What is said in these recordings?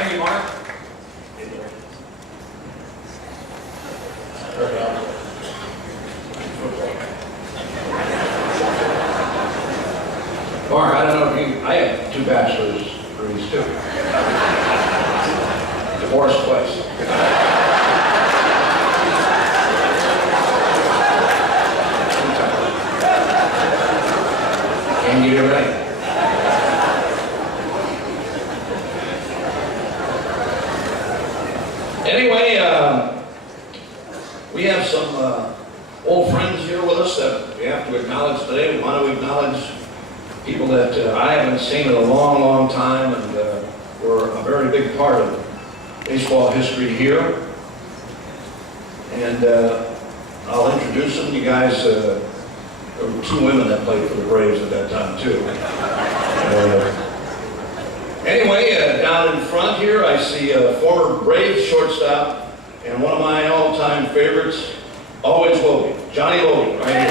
Thank you, Mark. Mark, I don't know if you, I have 2 bachelor's degrees too. Divorce twice. Can't get it right. Anyway, we have some old friends here with us that we have to acknowledge today. We want to acknowledge people that I haven't seen in a long, long time, and were a very big part of baseball history here. And I'll introduce them. You guys, there were 2 women that played for the Braves at that time, too. Anyway, down in front here, I see a former Braves shortstop and one of my all-time favorites, always will be, Johnny Logan, right here.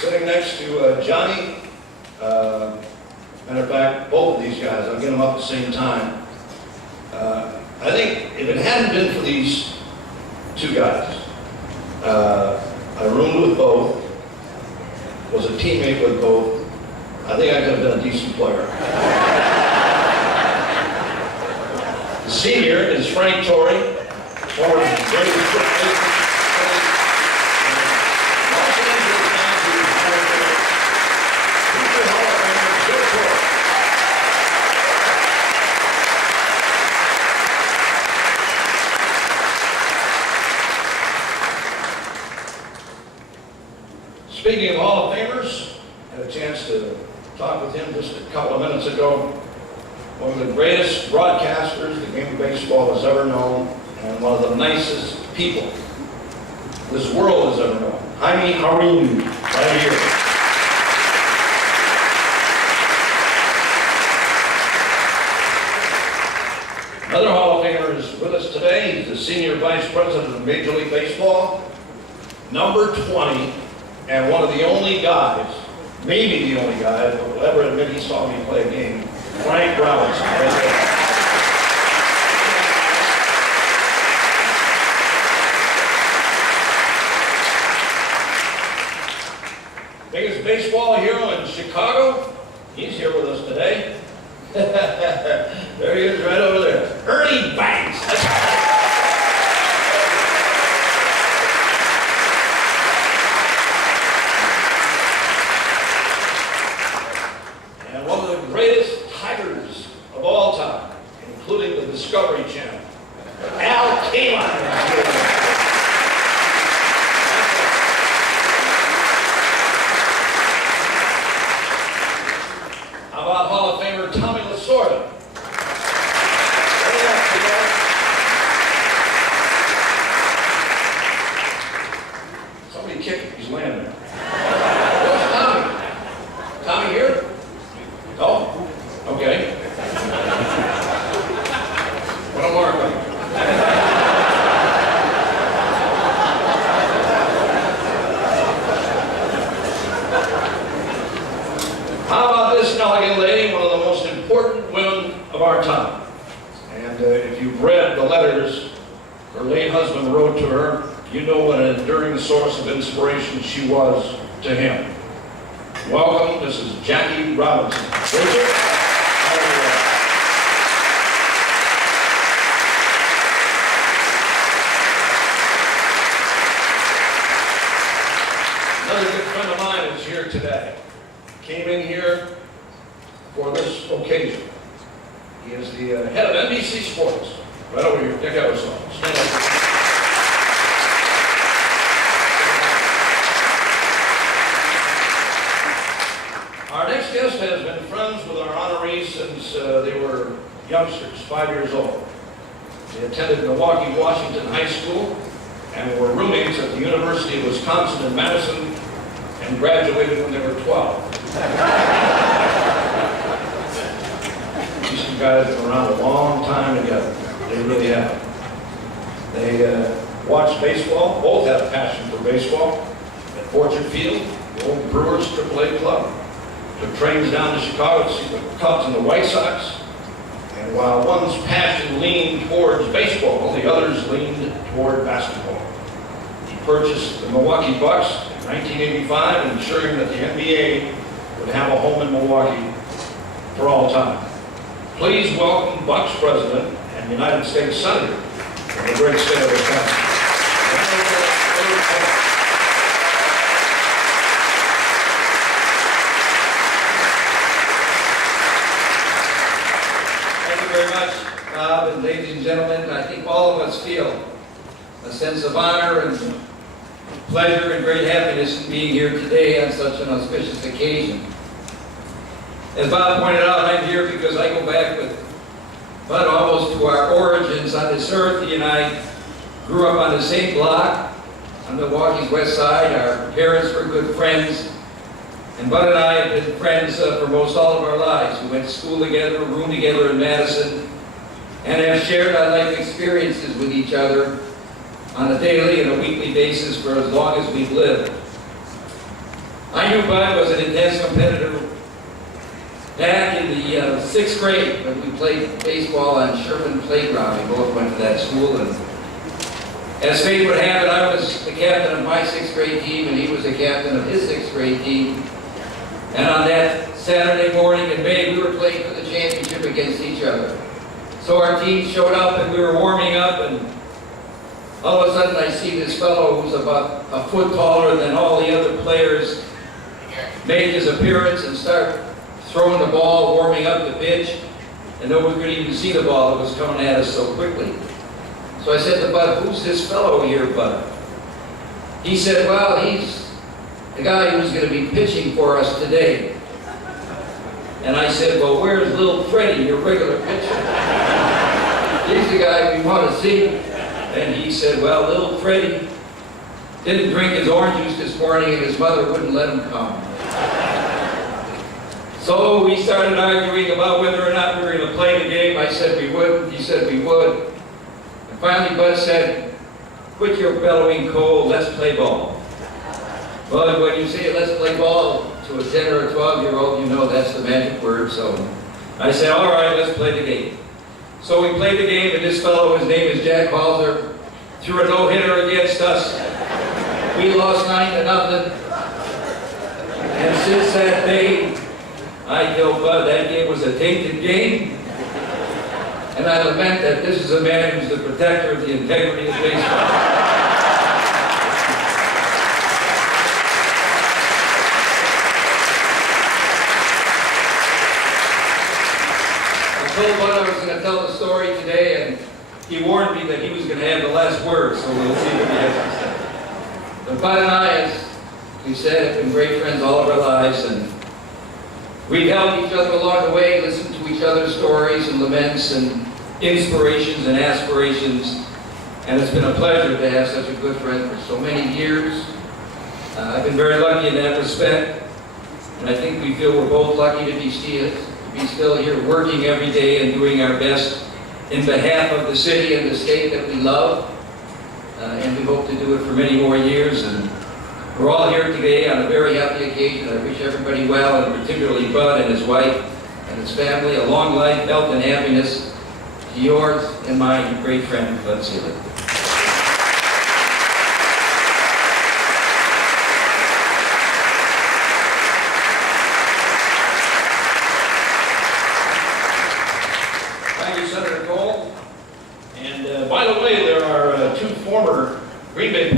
Sitting next to Johnny, matter of fact, both of these guys, I'll get them up at the same time. I think if it hadn't been for these 2 guys, I roomed with both, was a teammate with both. I think I could have been a decent player. The senior is Frank Torrey, former Braves pitcher. Speaking of Hall of Famers, I had a chance to talk with him just a couple of minutes ago. One of the greatest broadcasters the game of baseball has ever known, and one of the nicest people this world has ever known. Jaime Harim, right here. Another Hall of Famer is with us today. He's the Senior Vice President of Major League Baseball, number 20, and one of the only guys, maybe the only guy, that will ever admit he saw me play a game, Frank Robinson, right there. Biggest baseball hero in Chicago, he's here with us today. There he is right over there. Ernie Banks. And one of the greatest tigers of all time, including the Discovery Channel, Al Kaline. How about Hall of Famer Tommy Lasorda? Somebody kicked his land there. Where's Tommy? Tommy here? Oh, okay. What a mark. How about this elegant lady, one of the most important women of our time? And if you've read the letters her late husband wrote to her, you know what an enduring source of inspiration she was to him. Welcome, this is Jackie Robinson. Another good friend of mine is here today. Came in here for this occasion. He is the head of NBC Sports. Right over here, Dick Eversole. Stand up. Our next guest has been friends with our honorees since they were youngsters, 5 years old. They attended Milwaukee, Washington High School and were roommates at the University of Wisconsin in Madison and graduated when they were 12. These two guys have been around a long time together. They really have. They watch baseball, both have a passion for baseball. At Orchard Field, the old Brewers AAA club. Took trains down to Chicago to see the Cubs and the White Sox. And while one's passion leaned towards baseball, the others leaned toward basketball. He purchased the Milwaukee Bucks in 1985, ensuring that the NBA would have a home in Milwaukee for all time. Please welcome Bucks President and United States Senator from the great state of Wisconsin. Thank you very much, Bob, and ladies and gentlemen. I think all of us feel a sense of honor and pleasure and great happiness in being here today on such an auspicious occasion. As Bob pointed out, I'm here because I go back with Bud almost to our origins on this earth. He and I grew up on the same block on Milwaukee's west side. Our parents were good friends, and Bud and I have been friends for most all of our lives. We went to school together, roomed together in Madison, and have shared our life experiences with each other on a daily and a weekly basis for as long as we've lived. I knew Bud was an intense competitor back in the 6th grade when we played baseball on Sherman Playground. We both went to that school, and as fate would have it, I was the captain of my 6th grade team, and he was the captain of his 6th grade team. And on that Saturday morning in May, we were playing for the championship against each other. So our team showed up, and we were warming up, and all of a sudden I see this fellow who's about a foot taller than all the other players make his appearance and start throwing the ball, warming up the pitch, and nobody could even see the ball that was coming at us so quickly. So I said to Bud, "Who's this fellow here, Bud?" He said, "Well, he's the guy who's going to be pitching for us today." And I said, "Well, where's little Freddie, your regular pitcher? He's the guy we want to see." And he said, "Well, little Freddie didn't drink his orange juice this morning, and his mother wouldn't let him come." So we started arguing about whether or not we were going to play the game. I said we would. He said we would. And finally, Bud said, "Quit your bellowing, Kohl. Let's play ball." But when you say let's play ball to a 10 or a 12-year-old, you know that's the magic word. So I said, "All right, let's play the game." So we played the game, and this fellow, his name is Jack Halser, threw a no-hitter against us. We lost 9-0. And since that day, I tell Bud that game was a tainted game, and I lament that this is a man who's the protector of the integrity of baseball. I told Bud I was going to tell the story today, and he warned me that he was going to have the last word, so we'll see what he has to say. But Bud and I, as we said, have been great friends all of our lives, and we've helped each other along the way, listened to each other's stories and laments and inspirations and aspirations, and it's been a pleasure to have such a good friend for so many years. I've been very lucky in that respect, and I think we feel we're both lucky to be still here working every day and doing our best in behalf of the city and the state that we love, and we hope to do it for many more years. And we're all here today on a very happy occasion. I wish everybody well, and particularly Bud and his wife and his family, a long life, health, and happiness to yours and my great friend, Bud Selig. Thank you, Senator Kohl. And by the way, there are two former Green Bay